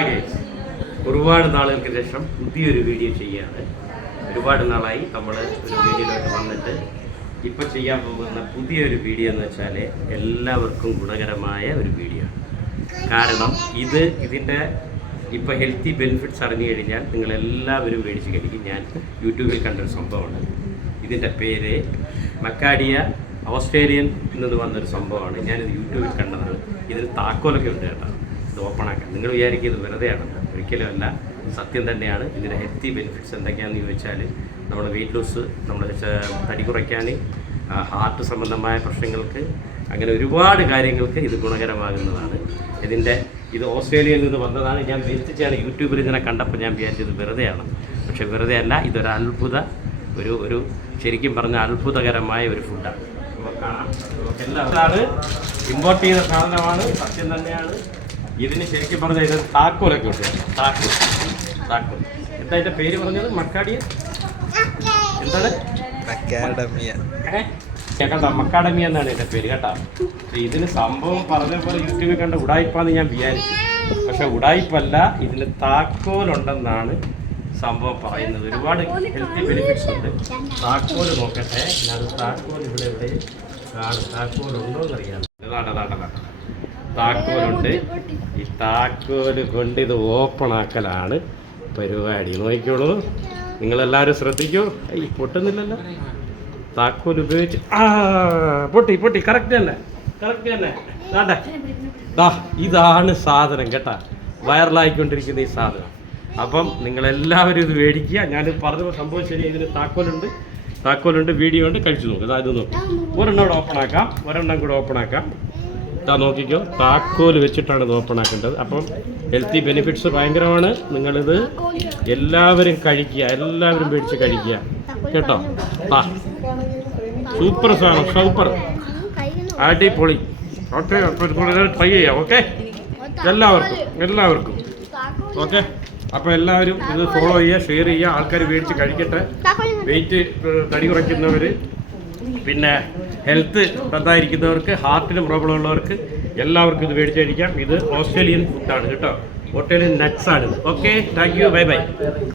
Hi guys, ഒരുപാട് നാളുകൾക്ക് ശേഷം പുതിയൊരു വീഡിയോ ചെയ്യുകയാണ്. ഒരുപാട് നാളായി നമ്മൾ ഒരു വീഡിയോയിലോട്ട് വന്നിട്ട് ഇപ്പോൾ ചെയ്യാൻ പോകുന്ന പുതിയൊരു വീഡിയോ എന്ന് വെച്ചാൽ എല്ലാവർക്കും ഗുണകരമായ ഒരു വീഡിയോ ആണ്. കാരണം ഇതിൻ്റെ ഇപ്പോൾ ഹെൽത്തി ബെനിഫിറ്റ്സ് അറിഞ്ഞു കഴിഞ്ഞാൽ നിങ്ങളെല്ലാവരും മേടിച്ച് കഴിക്കും. ഞാൻ യൂട്യൂബിൽ കണ്ടൊരു സംഭവമാണ്. ഇതിൻ്റെ പേര് മക്കാഡിയ ഓസ്ട്രേലിയൻ നിന്ന് വന്നൊരു സംഭവമാണ്. ഞാനിത് യൂട്യൂബിൽ കണ്ടതാണ്. ഇതിന് താക്കോലൊക്കെ ഉണ്ട് കേട്ടോ. ഇത് ഓപ്പണാക്കാൻ നിങ്ങൾ വിചാരിക്കും ഇത് വെറുതെയാണെന്ന്. ഒരിക്കലുമല്ല, സത്യം തന്നെയാണ്. ഇതിൻ്റെ ഹെൽത്തി ബെനിഫിറ്റ്സ് എന്തൊക്കെയാണെന്ന് ചോദിച്ചാൽ നമ്മുടെ വെയിറ്റ് ലോസ്, നമ്മുടെ തടി കുറയ്ക്കാൻ, ഹാർട്ട് സംബന്ധമായ പ്രശ്നങ്ങൾക്ക്, അങ്ങനെ ഒരുപാട് കാര്യങ്ങൾക്ക് ഇത് ഗുണകരമാകുന്നതാണ്. ഇത് ഓസ്ട്രേലിയയിൽ നിന്ന് വന്നതാണ്. ഞാൻ വെച്ചിട്ടാണ് യൂട്യൂബിൽ ഇതിനെ കണ്ടപ്പോൾ ഞാൻ വിചാരിച്ചത് വെറുതെയാണ്. പക്ഷേ വെറുതെ അല്ല, ഇതൊരു അത്ഭുത ഒരു ശരിക്കും പറഞ്ഞ അത്ഭുതകരമായ ഒരു ഫുഡാണ്. കാണാം, എല്ലാവരും ഇമ്പോർട്ട് ചെയ്ത സാധനമാണ്. സത്യം തന്നെയാണ്. ഇതിന് ശരിക്കും പറഞ്ഞാൽ ഇത് താക്കോലൊക്കെ ഉണ്ട്. താക്കോൽ എന്താ ഇതിൻ്റെ പേര് പറഞ്ഞത്? മക്കാഡിയ എന്താണ്? കേട്ടോ, മക്കാഡമിയ എന്നാണ് എൻ്റെ പേര് കേട്ടോ. ഇതിന് സംഭവം പറഞ്ഞ പോലെ യൂട്യൂബിൽ കണ്ട ഉടായിപ്പാന്ന് ഞാൻ വിചാരിച്ചു. പക്ഷെ ഉടായിപ്പല്ല, ഇതിന് താക്കോലുണ്ടെന്നാണ് സംഭവം പറയുന്നത്. ഒരുപാട് ഹെൽത്തി ബെനിഫിറ്റ്സ് ഉണ്ട്. താക്കോൽ നോക്കട്ടെ. ഞാൻ താക്കോൽ ഇവിടെ താക്കോലുണ്ടോ എന്നറിയാം. താക്കോലുണ്ട്. ഈ താക്കോല് കൊണ്ട് ഇത് ഓപ്പൺ ആക്കലാണ് പരിപാടി. നോക്കിക്കോളൂ, നിങ്ങളെല്ലാവരും ശ്രദ്ധിക്കൂ. ഈ പൊട്ടുന്നില്ലല്ലോ. താക്കോൽ ഉപയോഗിച്ച് പൊട്ടി കറക്റ്റ് തന്നെ. ഇതാണ് സാധനം കേട്ടാ, വൈറലായിക്കൊണ്ടിരിക്കുന്ന ഈ സാധനം. അപ്പം നിങ്ങളെല്ലാവരും ഇത് മേടിക്കുക. ഞാനിത് പറഞ്ഞ സംഭവം ശരി. ഇതിന് താക്കോലുണ്ട്, വീഡിയോ ഉണ്ട്. കഴിച്ചു നോക്കും. അതായത് നോക്കി, ഒരെണ്ണം കൂടെ ഓപ്പൺ ആക്കാം. ഇതാ നോക്കിക്കോ, താക്കോൽ വെച്ചിട്ടാണ് ഇത് ഓപ്പൺ ആക്കേണ്ടത്. അപ്പം ഹെൽത്തി ബെനിഫിറ്റ്സ് ഭയങ്കരമാണ്. നിങ്ങളിത് എല്ലാവരും കഴിക്കുക, എല്ലാവരും മേടിച്ച് കഴിക്കുക കേട്ടോ. സൂപ്പർ സാധനം, സൂപ്പർ അടിപൊളി. ഓക്കെ, ട്രൈ ചെയ്യാം. ഓക്കെ, എല്ലാവർക്കും ഓക്കെ. അപ്പോൾ എല്ലാവരും ഇത് ഫോളോ ചെയ്യുക, ഷെയർ ചെയ്യുക, ആൾക്കാർ മേടിച്ച് കഴിക്കട്ടെ. വെയിറ്റ് തടി കുറയ്ക്കുന്നവർ, പിന്നെ ഹെൽത്ത് ബന്ധമായിരിക്കുന്നവർക്ക്, ഹാർട്ടിന് പ്രോബ്ലം ഉള്ളവർക്ക് എല്ലാവർക്കും ഇത് മേടിച്ച് കഴിക്കാം. ഇത് ഓസ്ട്രേലിയൻ ഫുഡാണ് കേട്ടോ. ഓസ്ട്രേലിയൻ നട്ട്സ് ആണ്. Okay, thank you, by.